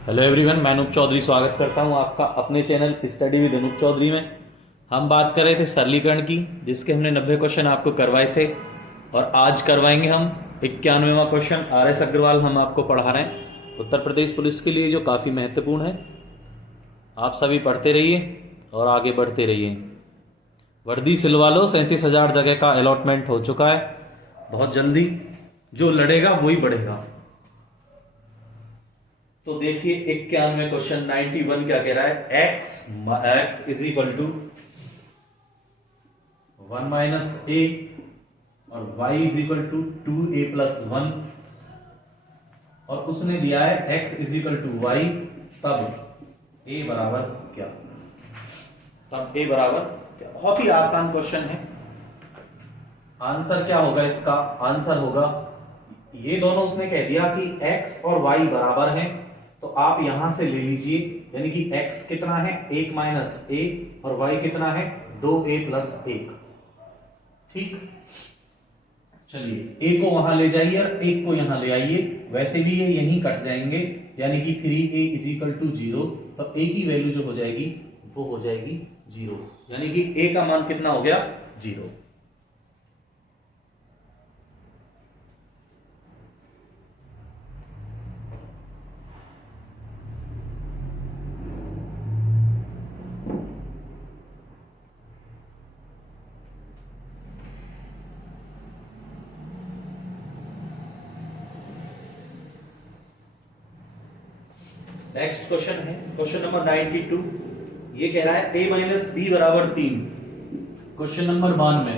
Hello everyone, मैं अनूप चौधरी स्वागत करता हूं आपका अपने channel study with Anoop Chaudhary में। हम बात कर रहे थे सरलीकरण की, जिसके हमने 90 क्वेश्चन आपको करवाए थे और आज करवाएंगे हम 91वां क्वेश्चन। RS अग्रवाल हम आपको पढ़ा रहे हैं उत्तर प्रदेश पुलिस के लिए, जो काफ़ी महत्वपूर्ण है। आप सभी पढ़ते रहिए और आगे बढ़ते रहिए। वर्दी सिलवा लो, 37,000 जगह का अलॉटमेंट हो चुका है बहुत जल्दी। जो लड़ेगा वही बढ़ेगा। तो देखिए 91 क्वेश्चन 91 क्या कह रहा है, x is equal to 1 minus a और y is equal to 2a plus 1, और उसने दिया है x is equal to y, तब a बराबर क्या। तब a बराबर क्या। बहुत ही आसान क्वेश्चन है। आंसर क्या होगा इसका? आंसर होगा, ये दोनों उसने कह दिया कि x और y बराबर हैं, तो आप यहां से ले लीजिए, यानी कि x कितना है 1 माइनस ए और y कितना है 2a प्लस 1। ठीक, चलिए a को वहां ले जाइए और 1 को यहां ले आइए। वैसे भी ये यहीं कट जाएंगे, यानी कि 3a इज इक्वल टू 0, तो a की वैल्यू जो हो जाएगी वो हो जाएगी 0, यानी कि a का मान कितना हो गया 0। नेक्स्ट क्वेश्चन है क्वेश्चन नंबर 92। ये कह रहा है a माइनस बी बराबर 3। Question number 92,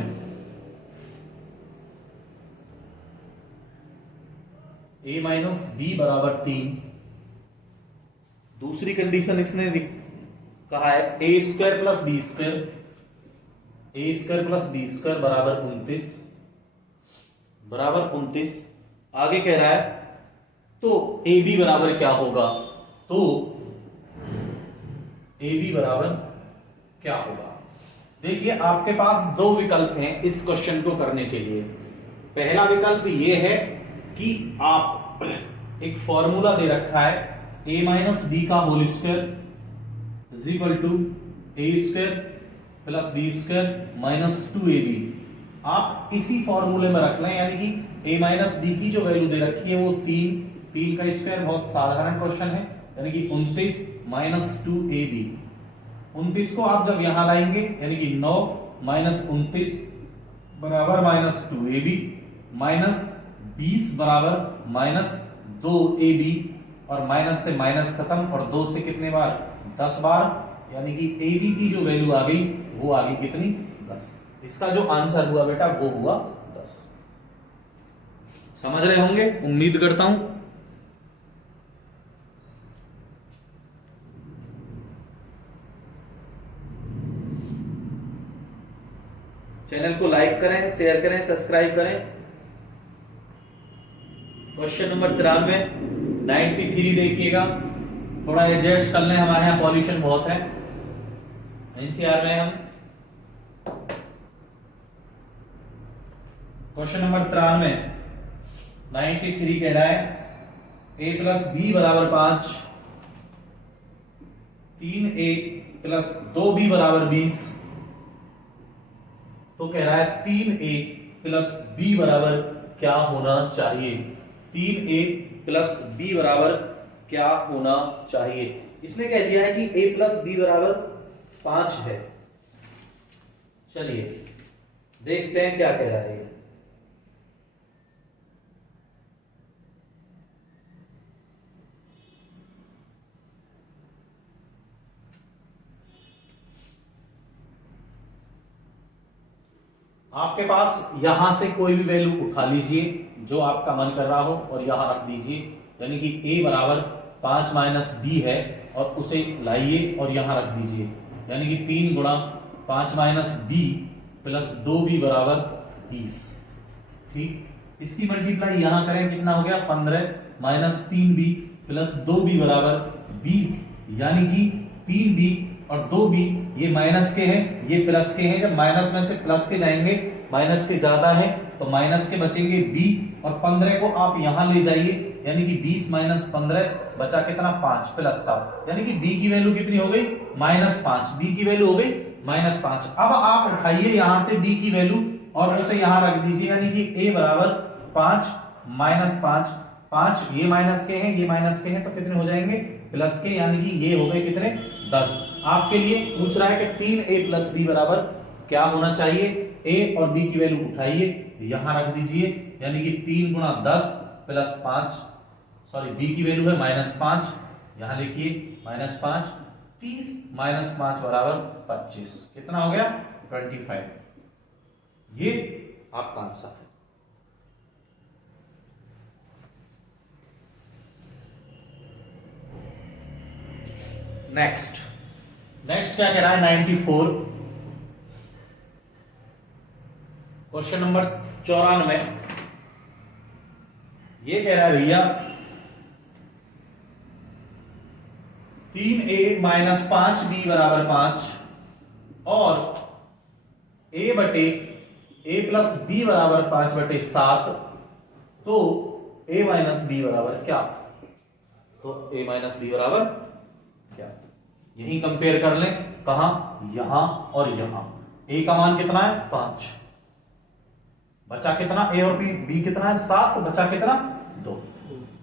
a minus b बराबर 3। दूसरी कंडीशन इसने कहा है a square plus b square, a square plus b square बराबर 29, बराबर 29। आगे कह रहा है तो ए बी बराबर क्या होगा, तो ए बी बराबर क्या होगा। देखिए आपके पास दो विकल्प हैं इस क्वेश्चन को करने के लिए। पहला विकल्प ये है कि आप एक फॉर्मूला दे रखा है a माइनस बी का whole square is equal to a square plus b square minus 2ab। आप इसी फॉर्मूले में रख लें, यानी कि a माइनस बी की जो वैल्यू दे रखी है वो 3 का स्क्वायर, बहुत साधारण क्वेश्चन है, यानी कि 29 माइनस 2ab। 29 को आप जब यहां लाएंगे, यानी कि 9 माइनस 29 बराबर माइनस 2ab, माइनस 20 बराबर माइनस 2ab, और माइनस से माइनस खत्म, और 2 से कितने बार 10 बार, यानी कि ab की जो वैल्यू आ गई वो आ गई कितनी 10। इसका जो आंसर हुआ बेटा वो हुआ 10। समझ रहे होंगे, उम्मीद करता हूं। चैनल को लाइक करें, शेयर करें, सब्सक्राइब करें। क्वेश्चन नंबर 93 देखिएगा, थोड़ा एडजस्ट कर लें, हमारे यहाँ पॉल्यूशन बहुत है एनसीआर में। हम क्वेश्चन नंबर 93 कह रहा है a प्लस बी बराबर 5, 3a प्लस 2b बराबर 20। तो कह रहा है 3a प्लस b बराबर क्या होना चाहिए। 3a प्लस b बराबर क्या होना चाहिए। इसने कह दिया है कि a प्लस b बराबर 5 है। चलिए देखते हैं क्या कह रहा है ये। आपके पास यहां से कोई भी वैल्यू उठा लीजिए जो आपका मन कर रहा हो और यहां रख दीजिए, यानी कि a बराबर 5 माइनस बी है और उसे लाइए और यहां रख दीजिए, यानी कि 3 गुणा 5 माइनस बी प्लस 2b बराबर 20। ठीक, इसकी मल्टीप्लाई यहां करें, कितना हो गया 15 माइनस 3b प्लस 2b बराबर 20, यानी कि 3b और 2b ये माइनस के हैं, ये प्लस के हैं। जब माइनस में से प्लस के जाएंगे, माइनस के ज्यादा है तो माइनस के बचेंगे b, और 15 को आप यहां ले जाइए, यानी कि 20 माइनस 15 बचा कितना 5 प्लस का, यानी कि b की वैल्यू कितनी हो गई -5, b की वैल्यू हो गई -5। अब आप उठाइए यहां से b की वैल्यू और उसे यहां रख दीजिए, यानी कि a बराबर 5 -5, 5 ये माइनस के हैं ये माइनस के हैं तो कितने हो जाएंगे प्लस के, यानी कि ये हो गए कितने 10। आपके लिए पूछ रहा है कि 3a प्लस b बराबर क्या होना चाहिए, a और b की वैल्यू उठाइए यहां रख दीजिए, यानी कि 3 गुणा 10 प्लस 5, सॉरी b की वैल्यू है -5, यहां लिखिए -5, 30 माइनस 5 बराबर 25, कितना हो गया 25। ये आपका आंसर है। नेक्स्ट क्या कह रहा है 94, क्वेश्चन नंबर 94। ये कह रहा है भैया 3a माइनस 5b बराबर 5 और a बटे a प्लस b बराबर 5/7, तो a माइनस b बराबर क्या, तो a माइनस b बराबर क्या, यही कंपेयर कर लें, कहां यहां और यहां, a का मान कितना है 5, बचा कितना a और b कितना है 7, बचा कितना 2,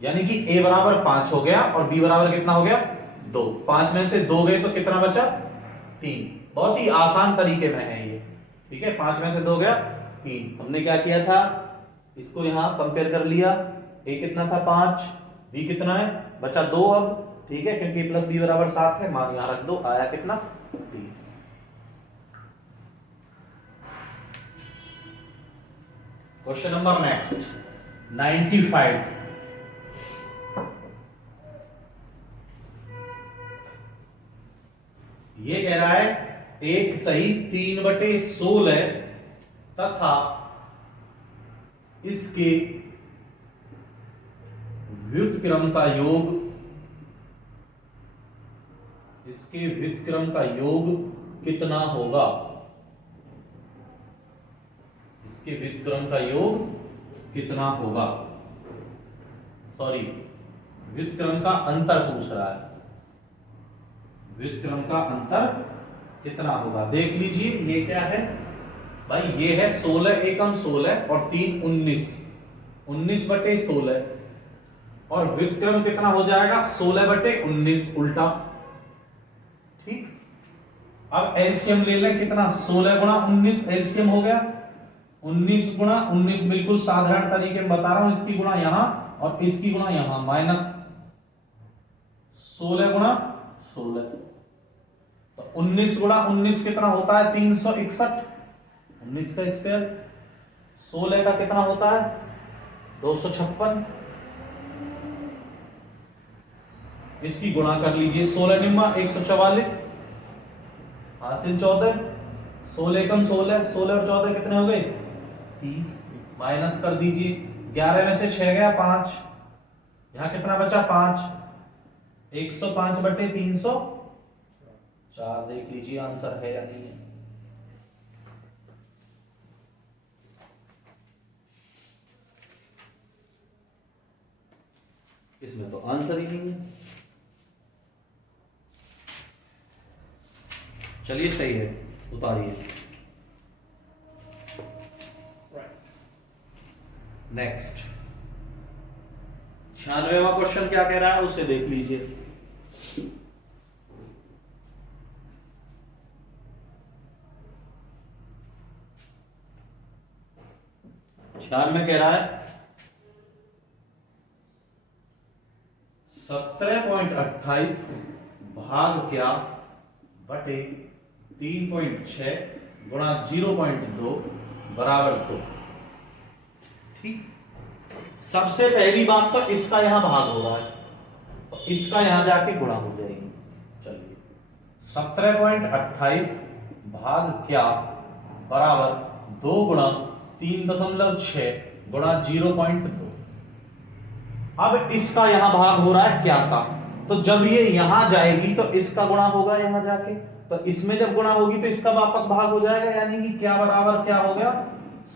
यानी कि a बराबर 5 हो गया और b बराबर कितना हो गया 2, 5 में से 2 गए तो कितना बचा 3। बहुत ही आसान तरीके में है ये, ठीक है, 5 में से 2 गया 3। हमने क्या किया था, इसको यहां कंपेयर कर लिया, a कितना था 5, b कितना है बचा 2 अब, ठीक है, क्योंकि a प्लस b बराबर 7 है, मान यहां रख दो, आया कितना 3। क्वेश्चन नंबर नेक्स्ट 95, ये कह रहा है एक सही 3/16 तथा इसके व्युत्क्रम का योग, इसके व्युत्क्रम का योग कितना होगा, इसके व्युत्क्रम का योग कितना होगा, सॉरी व्युत्क्रम का अंतर पूछ रहा है, व्युत्क्रम का अंतर कितना होगा। देख लीजिए ये क्या है भाई, ये है 16 एकम 16 और 3 19, 19/16 और व्युत्क्रम कितना हो जाएगा 16/19 उल्टा, ठीक। अब एलसीएम ले लें, कितना 16 गुणा 19 एलसीएम हो गया, 19 गुणा 19 बिल्कुल साधारण तरीके में बता रहा हूं, इसकी गुणा यहां और इसकी गुणा यहां, माइनस 16 गुणा 16, तो 19 गुणा 19 कितना होता है 361, 19 का स्क्वायर, 16 का कितना होता है 256, इसकी गुणा कर लीजिए, 16 निम्मा 144, हासिल 14, 16 कम 16, 16 और 14 कितने हो गए 30, माइनस कर दीजिए, 11 में से 6 गया 5, यहां कितना बचा 5, 105/304, देख लीजिए आंसर है या नहीं है। इसमें तो आंसर ही नहीं है, चलिए सही है, उतारिए। नेक्स्ट 96वां क्वेश्चन क्या कह रहा है उसे देख लीजिए। में कह रहा है 17.28 भाग क्या बटे 3.6 गुणा 0.2 बराबर 2, ठीक। सबसे पहली बात तो इसका यहां भाग हो रहा है, तो इसका यहां जाके गुणा हो जाएगी। चलिए 17.28 भाग क्या बराबर 2 गुणा 3.6 गुणा 0.2। अब इसका यहां भाग हो रहा है क्या का, तो जब ये यहां जाएगी तो इसका गुणा होगा यहां जाके, तो इसमें जब गुणा होगी तो इसका वापस भाग हो जाएगा, यानी कि क्या बराबर क्या हो गया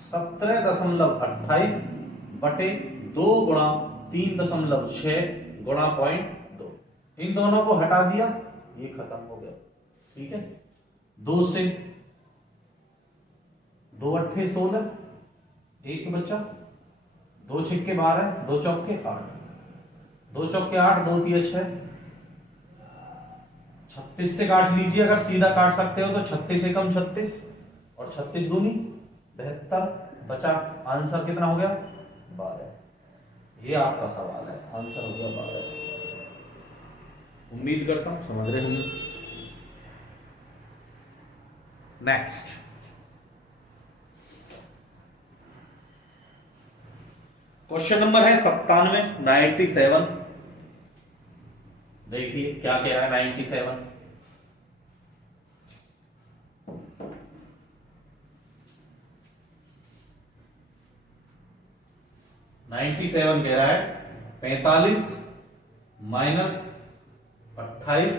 17.28 बटे 2 गुणा 3.6 गुणा 0.2, इन दोनों को हटा दिया, ये खत्म हो गया। ठीक है, 2 से 2 अट्ठे 16, एक बचा, 2 छिक्के 12, 2 चौके 8, 2 चौके 8, 2 तिया 6, 36 से काट लीजिए, अगर सीधा काट सकते हो तो 36 एकम 36 और 36 दूनी 72, बचा आंसर कितना हो गया 12। ये आपका सवाल है, आंसर हो गया 12। उम्मीद करता हूं समझ रहे होंगे। नेक्स्ट क्वेश्चन नंबर है 97। देखिए क्या कह रहा है 97। कह रहा है 45 माइनस 28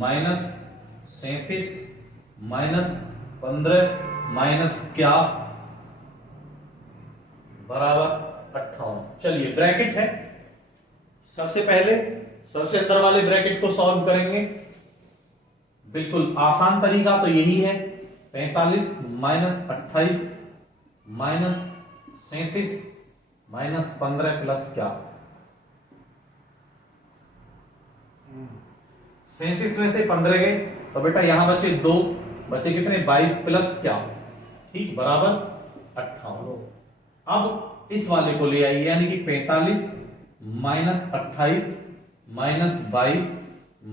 माइनस 37 माइनस 15 माइनस क्या बराबर 58। चलिए ब्रैकेट है, सबसे पहले सबसे अंदर वाले ब्रैकेट को सॉल्व करेंगे। बिल्कुल आसान तरीका तो यही है, 45 माइनस 28 माइनस 37 माइनस 15 प्लस क्या 37 में से 15 गए तो बेटा यहां बचे 2, बचे कितने 22 प्लस क्या, ठीक, बराबर 58। अब इस वाले को ले आइए, यानी कि 45 माइनस 28 माइनस 22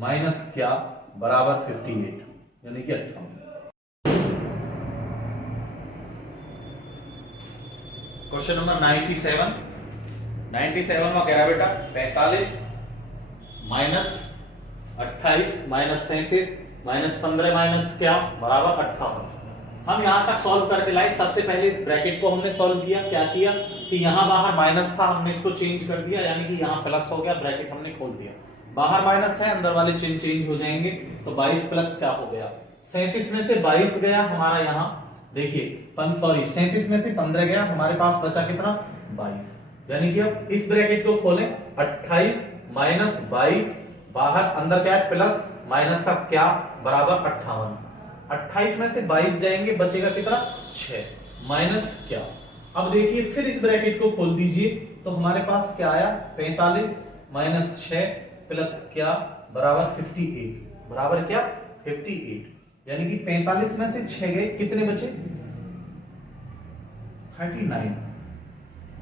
माइनस क्या बराबर 58, यानी कि 58। क्वेश्चन नंबर 97 में कह रहा है बेटा 45 माइनस 28 माइनस 37 माइनस 15 माइनस क्या बराबर 58। हम यहां तक सॉल्व करके लाए। सबसे पहले इस ब्रैकेट को हमने सॉल्व किया, क्या किया कि यहां बाहर माइनस था, हमने इसको चेंज कर दिया, यानी कि यहां प्लस हो गया, ब्रैकेट हमने खोल दिया, बाहर माइनस है, अंदर वाले चिन्ह चेंज हो जाएंगे, तो 22 प्लस क्या हो गया 37 में से 22 गया हमारा, यहां देखिए 37 में से 15 गया, हमारे पास बचा कितना 22, यानी कि अब इस ब्रैकेट को खोलें 28 माइनस 22, बाहर अंदर क्या है प्लस, माइनस का क्या बराबर 58। 28 में से 22 जाएंगे, बचेगा कितना 6 माइनस क्या। अब देखिए फिर इस ब्रैकेट को खोल दीजिए, तो हमारे पास क्या आया 45 माइनस 6 प्लस क्या बराबर 58, बराबर क्या 58, यानी कि 45 में से 6 गए, कितने बचे 39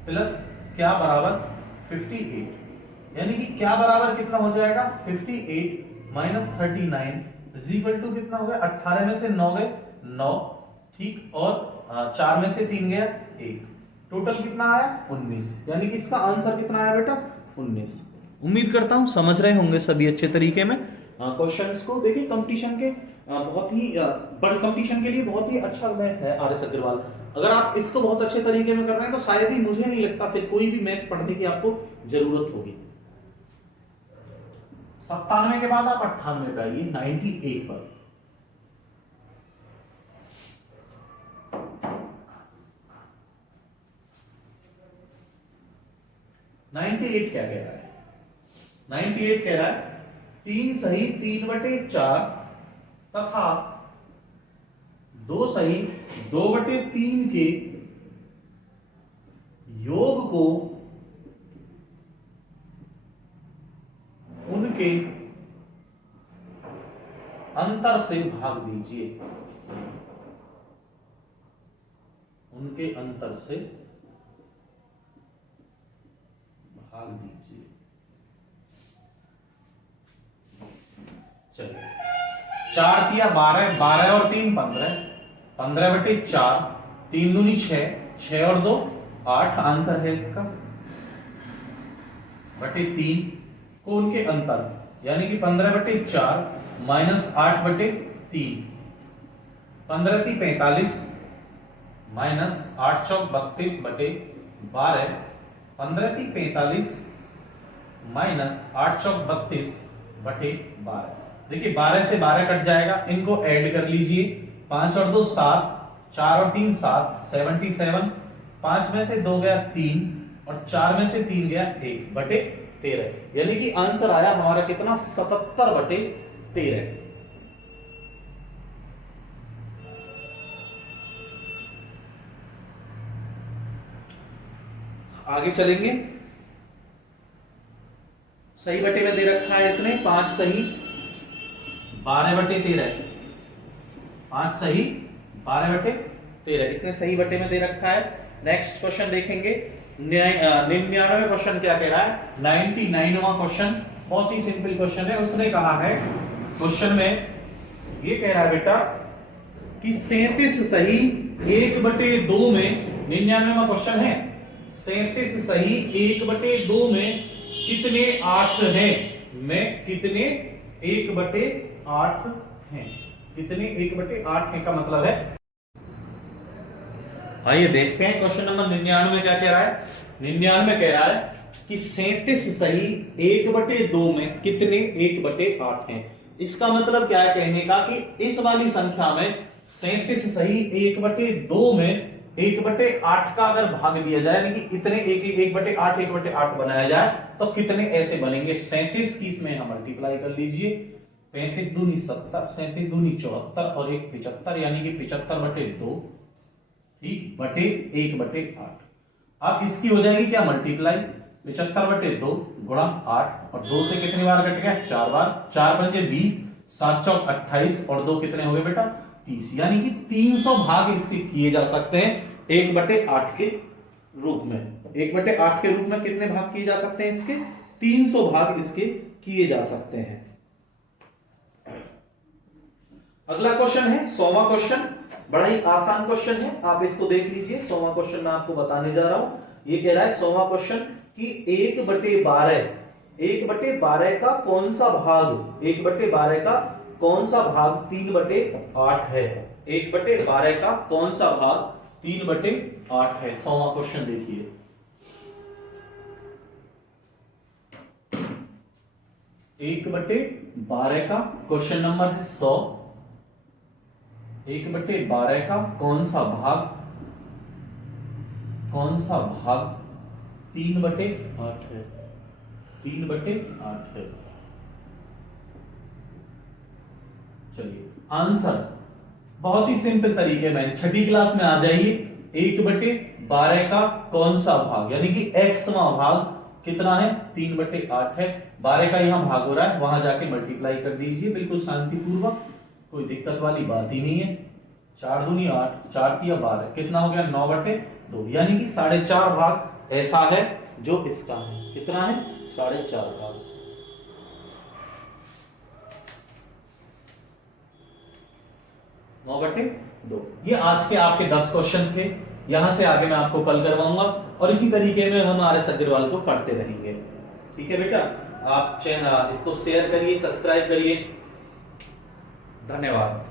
प्लस क्या बराबर 58, यानी कि क्या बराबर कितना हो जाएगा 58 माइनस 39 इज इक्वल टू कितना हो गया 18 में से 9 गए 9, ठीक, और 4 में से 3 गया 1, टोटल कितना आया 19, यानी कि इसका आंसर कितना आया बेटा 19। उम्मीद करता हूं समझ रहे होंगे सभी अच्छे तरीके में क्वेश्चंस को। देखिए कंपटीशन के बहुत ही बड़े कंपटीशन के लिए बहुत ही अच्छा मैथ है आर एस अग्रवाल। अगर आप इसको बहुत अच्छे तरीके में कर रहे हैं तो शायद ही, मुझे नहीं लगता फिर कोई भी मैथ पढ़ने की आपको जरूरत होगी। 97 के बाद आप 98 पे आइए 98 पर। क्या कह रहा है 98 कह रहा है 3 सही 3/4 तथा 2 सही 2/3 के योग को उनके अंतर से भाग दीजिए, उनके अंतर से भाग दीजिए। चलिए 4 किया 12, 12 और 3 15, 15/4, 3 दूनी 6, 6 और 2 8, आंसर है इसका बटे 3 को उनके अंतर, यानी कि 15/4 माइनस 8/3, 15 × 45 माइनस 8 चौक 32/12, 15 × 45 माइनस 8 चौक 32/12। देखिए 12 से 12 कट जाएगा, इनको ऐड कर लीजिए, 5 और 2 7, 4 और 3 7, 77, 5 में से 2 गया 3, और 4 में से 3 गया 1/13, यानी कि आंसर आया हमारा कितना 77/13। आगे चलेंगे। सही बटे में दे रखा है इसने 5 सही 12/13, 5 सही 12/13 इसने सही बटे में दे रखा है। नेक्स्ट क्वेश्चन देखेंगे 99 क्वेश्चन क्या कह रहा है, 99वां क्वेश्चन बहुत ही सिंपल क्वेश्चन है। उसने कहा है क्वेश्चन में ये कह रहा है बेटा कि 37 सही 1/2 में, 99वां क्वेश्चन है 37 सही 1/2 में कितने 8 हैं, में कितने 1/8 हैं, कितने 1/8 हैं का मतलब है। आइए देखते हैं क्वेश्चन नंबर 99 क्या कह रहा है। 99 कह रहा है कि 37 सही 1/2 में कितने 1/8 हैं। इसका मतलब क्या है कहने का कि इस वाली संख्या में 37 सही 1/2 में 1/8 का अगर भाग दिया जाए, यानी कि इतने 1/8 बनाया जाए तो कितने ऐसे बनेंगे। 37 की इसमें हम मल्टीप्लाई कर लीजिए, 35 दूनी 70, 37 दूनी 74 और 1 75, यानी कि 75/2 ठीक बटे 1/8। अब इसकी हो जाएगी क्या मल्टीप्लाई, 75/2 गुणा 8 और 2 से कितनी बार कट गया 4 बार, 4 पंजे 20, 7 चौक 28 और 2 कितने हो गए बेटा 30, यानी कि 300 भाग इसके किए जा सकते हैं 1/8 के रूप में। 1/8 के रूप में कितने भाग किए जा सकते हैं इसके, 300 भाग इसके किए जा सकते हैं। अगला क्वेश्चन है 100वां क्वेश्चन, बड़ा ही आसान क्वेश्चन है, आप इसको देख लीजिए। 100वां क्वेश्चन मैं आपको बताने जा रहा हूं। ये कह रहा है 100वां क्वेश्चन कि 1/12 का कौन सा भाग, 1/12 का कौन सा भाग 3/8 है। 1/12 का कौन सा भाग 3/8 है। 100वां क्वेश्चन देखिए, एक बटे 12 का क्वेश्चन नंबर है 100, 1/12 का कौन सा भाग 3/8 है, 3/8 है। चलिए आंसर बहुत ही सिंपल तरीके में, छठी क्लास में आ जाइए। 1/12 का कौन सा भाग, यानी कि एक्सवां भाग कितना है 3/8 है। 12 का यहां भाग हो रहा है, वहां जाके मल्टीप्लाई कर दीजिए बिल्कुल शांतिपूर्वक, कोई दिक्कत वाली बात ही नहीं है। 4 दूनी 8, 4 तिया 12, कितना हो गया 9/2, यानी कि 4.5 भाग ऐसा है जो इसका है। कितना है 4.5 भाग। (9/2) ये आज के आपके 10 क्वेश्चन थे। यहां से आगे मैं आपको कल करवाऊंगा और इसी तरीके में हम हमारे सग्गरवाल को पढ़ते रहेंगे। ठीक है बेटा, आप चैनल इसको शेयर करिए, सब्सक्राइब करिए। धन्यवाद।